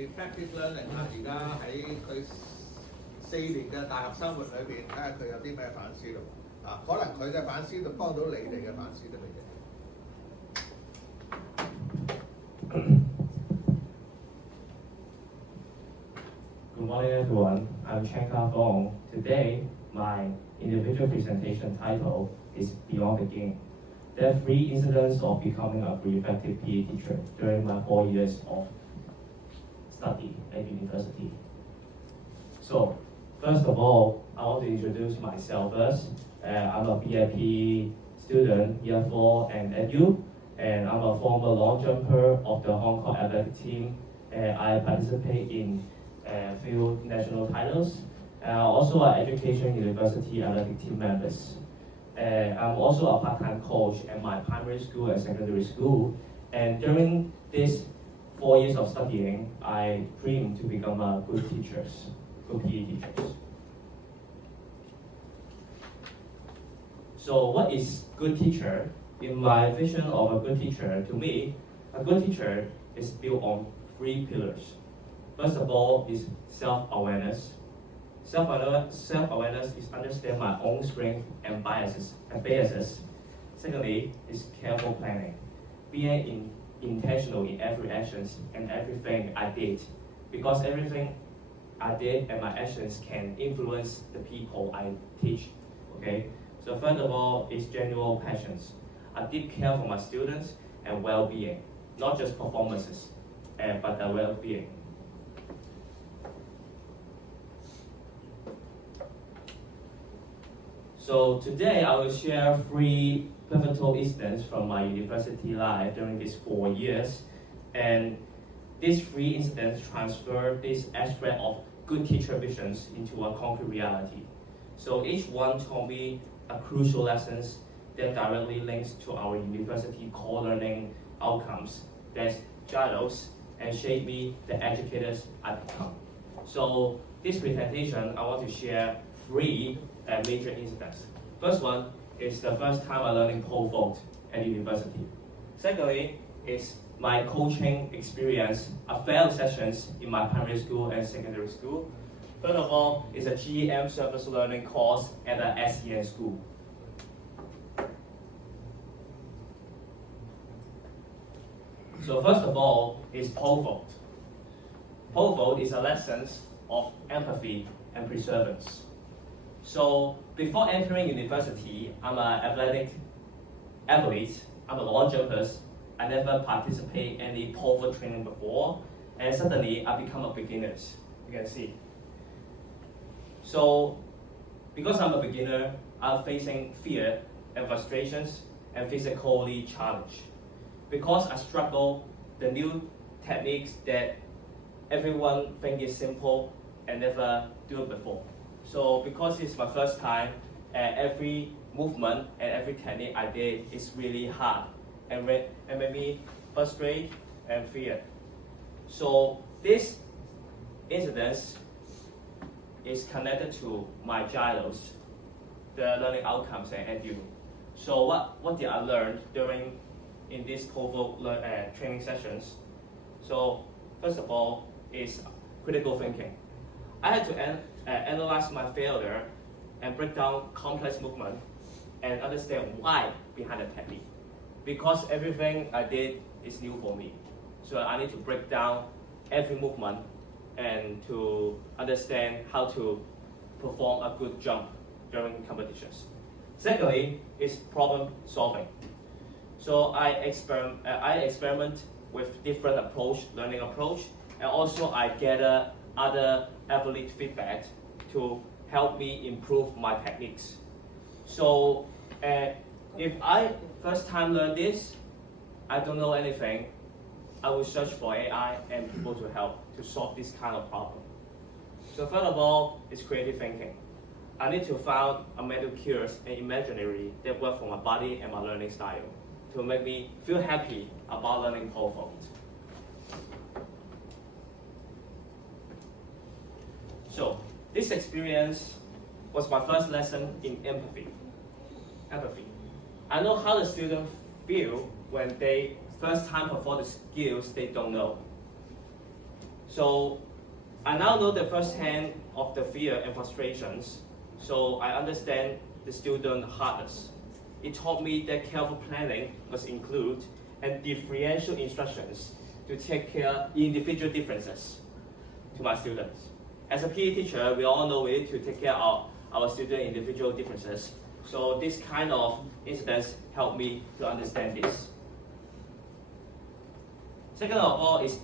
reflective learning 啊，而家喺佢4年嘅大學生活裏邊，睇下佢有啲咩反思咯。啊，可能佢嘅反思就幫到你哋嘅反思都未定。Good morning, everyone. I'm Chen Ka-fong. Today, my individual presentation title is Beyond the Game. There are 3 incidents of becoming a effective PE teacher during my 4 years of study at university. So, first of all, I want to introduce myself first. I'm a BIP student, year 4 and EDU, and I'm a former long jumper of the Hong Kong athletic team. I participate in few national titles. Also an education university athletic team members. I'm also a part-time coach at my primary school and secondary school. And during these 4 years of studying, I dream to become a good teachers, good PE teachers. So what is good teacher? In my vision of a good teacher, to me, a good teacher is built on 3 pillars. First of all is self-awareness. Self-awareness is understand my own strengths and biases. Secondly is careful planning, being intentional in every actions and everything I did, because everything I did and my actions can influence the people I teach. Okay. So first of all is genuine passions. I deep care for my students and well-being, not just performances, but their well-being. So today I will share 3 pivotal incidents from my university life during these 4 years. And these 3 incidents transfer this aspect of good teacher visions into a concrete reality. So each one taught me a crucial lessons that directly links to our university core learning outcomes that gyros and shape me the educators I become. So this presentation, I want to share 3 major incidents. First one is the first time I learning pole vault at university. Secondly is my coaching experience, a failed sessions in my primary school and secondary school. Third of all is a GEM service learning course at the SEN school. So first of all is pole vault. Pole vault is a lesson of empathy and perseverance. So before entering university, I'm an athletic athlete. I'm a long jumper. I never participate in any pole vault training before, and suddenly I become a beginner. You can see. So because I'm a beginner, I'm facing fear and frustrations and physically challenge. Because I struggle the new techniques that everyone think is simple and never do it before. So because it's my first time, every movement and every technique I did is really hard and made me frustrated and fear. So this incident is connected to my gyros, the learning outcomes and EDU. So what did I learn in these pole vault training sessions? So first of all is critical thinking. I had to analyze my failure and break down complex movement and understand why behind the technique. Because everything I did is new for me. So I need to break down every movement and to understand how to perform a good jump during competitions. Secondly is problem solving. So I experiment with different learning approach, and also I gather other athlete feedback to help me improve my techniques. So if I first time learn this, I don't know anything, I will search for AI and people to help to solve this kind of problem. So first of all is creative thinking. I need to find a medical cures and imaginary that work for my body and my learning style to make me feel happy about learning pole vault. So this experience was my first lesson in empathy. I know how the students feel when they first time perform the skills they don't know. So I now know the first hand of the fear and frustrations, so I understand the student hardness. It taught me that careful planning must include and differential instructions to take care of individual differences to my students. As a PE teacher, we all know we need to take care of our student individual differences. So this kind of incidents help me to understand this. Second of all is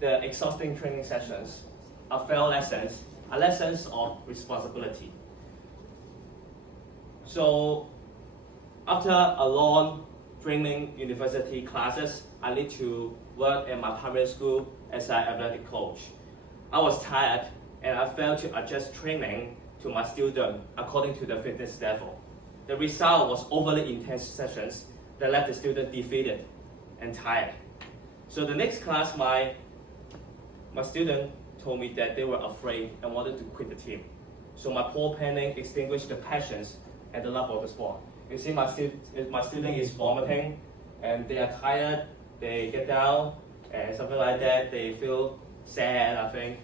the exhausting training sessions are failed lessons, are lessons of responsibility. So after a long training university classes, I need to work at my primary school as an athletic coach. I was tired and I failed to adjust training to my student according to the fitness level. The result was overly intense sessions that left the student defeated and tired. So the next class, my student told me that they were afraid and wanted to quit the team. So my poor planning extinguished the passions and the love of the sport. You see my student is vomiting and they are tired, they get down and something like that, they feel sad, I think.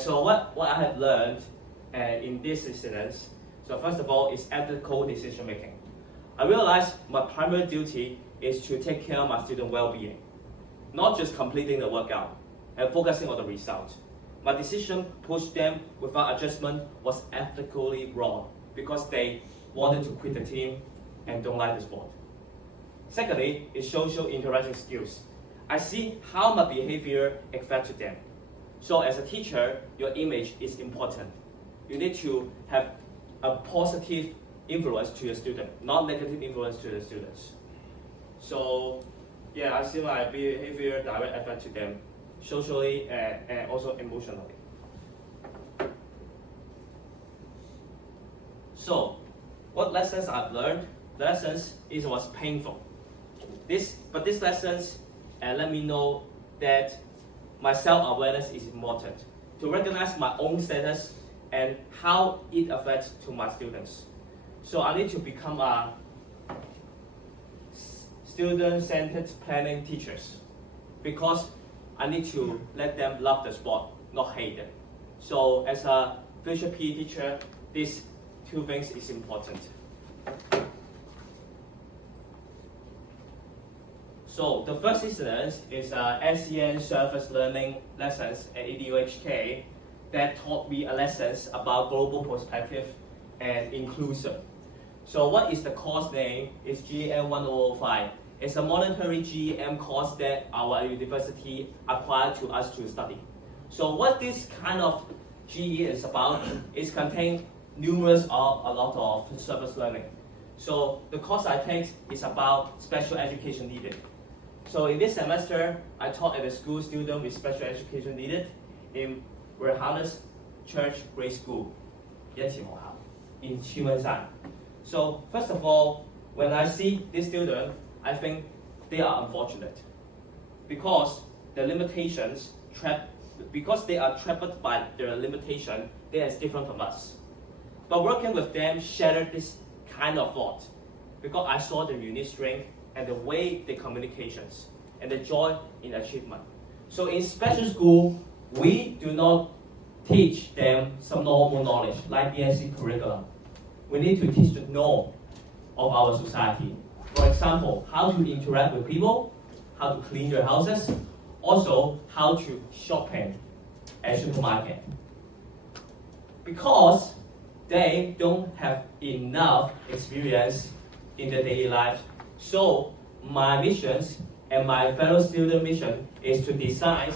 So what I have learned in this incident, so first of all, is ethical decision making. I realized my primary duty is to take care of my student well-being, not just completing the workout and focusing on the result. My decision pushed them without adjustment was ethically wrong because they wanted to quit the team and don't like the sport. Secondly, is social interaction skills. I see how my behavior affects them. So as a teacher, your image is important. You need to have a positive influence to your student, not negative influence to the students. So yeah, I see my behavior direct effect to them, socially and also emotionally. So, what lessons I've learned? The lessons was painful. But these lessons let me know that my self-awareness is important. To recognize my own status and how it affects to my students. So I need to become a student-centered planning teachers because I need to let them love the sport, not hate it. So as a future PE teacher, these two things is important. So the first incident is SEN surface learning lessons at EDUHK that taught me a lessons about global perspective and inclusion. So what is the course name? It's GEM 1005. It's a monetary GEM course that our university acquired to us to study. So what this kind of GE is about is contain numerous of a lot of service learning. So the course I take is about special education needed. So in this semester, I taught at a school student with special education needed in Rehannes Church Grade School, in Chiwenshan. So first of all, when I see this student, I think they are unfortunate because the limitations because they are trapped by their limitation, they are different from us. But working with them shattered this kind of thought because I saw their unique strength and the way they communications and the joy in achievement. So in special school, we do not teach them some normal knowledge like BSc curriculum. We need to teach the norm of our society. For example, how to interact with people, how to clean their houses, also how to shopping at supermarket. Because they don't have enough experience in their daily life. So my missions and my fellow student mission is to design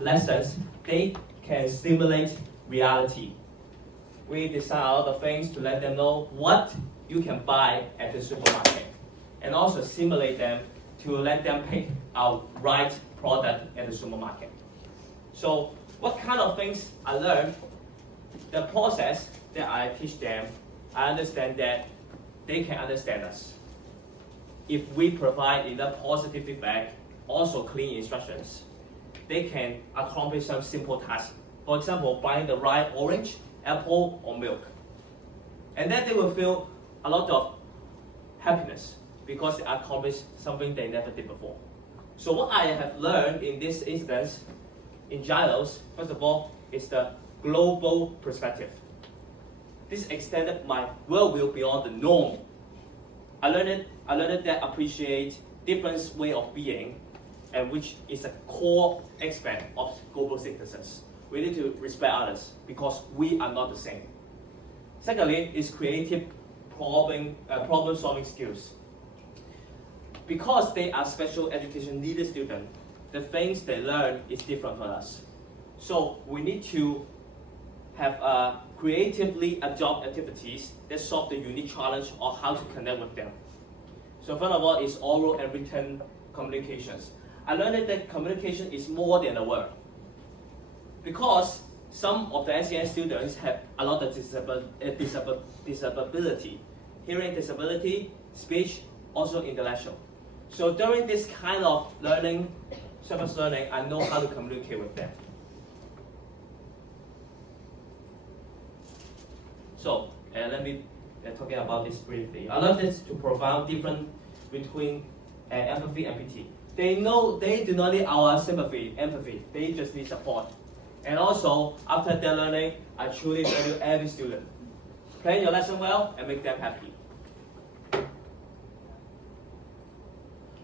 lessons they can stimulate reality. We design a lot of things to let them know what you can buy at the supermarket and also simulate them to let them pick our right product at the supermarket. So what kind of things I learned? The process that I teach them, I understand that they can understand us. If we provide enough positive feedback, also clear instructions, they can accomplish some simple tasks. For example, buying the right orange, apple, or milk. And then they will feel a lot of happiness because they accomplished something they never did before. So what I have learned in this instance in Giles, first of all, is the global perspective. This extended my worldview beyond the norm. I learned that appreciate different way of being, and which is a core aspect of global citizens. We need to respect others because we are not the same. Secondly, is creative problem-solving skills. Because they are special education needed students, the things they learn is different from us. So we need to have creatively adopt activities that solve the unique challenge or how to connect with them. So first of all is oral and written communications. I learned that communication is more than a word. Because some of the SEN students have a lot of disability, hearing disability, speech, also intellectual. So during this kind of learning, service learning, I know how to communicate with them. So let me talking about this briefly. I love this to provide difference between empathy and pity. They know they do not need our sympathy, empathy. They just need support. And also, after their learning, I truly value every student. Plan your lesson well and make them happy.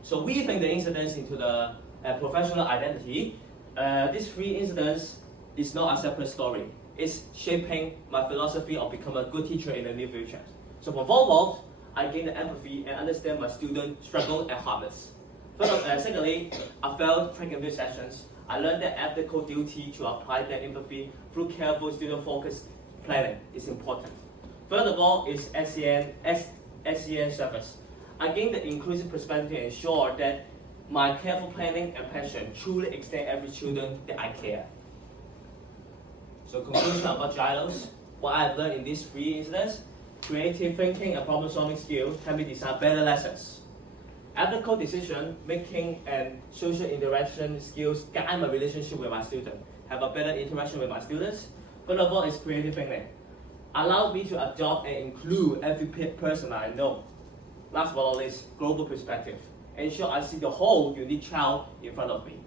So weaving the incidents into the professional identity, these three incidents is not a separate story. It's shaping my philosophy of becoming a good teacher in the near future. So for both, I gain the empathy and understand my student struggle and hardness. Secondly, I felt pre-interview sessions. I learned that ethical duty to apply that empathy through careful student-focused planning is important. Furthermore, is SEN service. I gained the inclusive perspective to ensure that my careful planning and passion truly extend every student that I care. So conclusion about Giles, what I've learned in these three incidents, creative thinking and problem-solving skills help me design better lessons. Ethical decision making and social interaction skills guide my relationship with my students, have a better interaction with my students. Furthermore, is creative thinking. Allow me to adopt and include every person I know. Last but not least, global perspective. Ensure I see the whole unique child in front of me.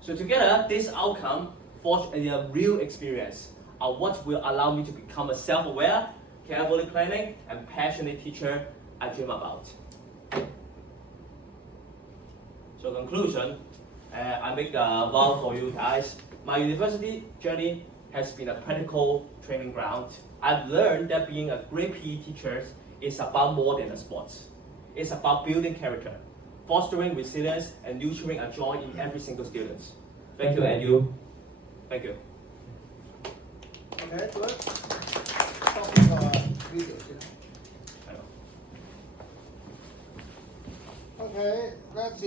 So together, this outcome forge a real experience of what will allow me to become a self-aware, carefully planning, and passionate teacher I dream about. So conclusion, I make a vow for you guys. My university journey has been a practical training ground. I've learned that being a great PE teacher is about more than a sport. It's about building character, fostering resilience, and nurturing a joy in every single student. Thank you, and you. Thank you. Okay, good. Stop the video. Okay, let's see.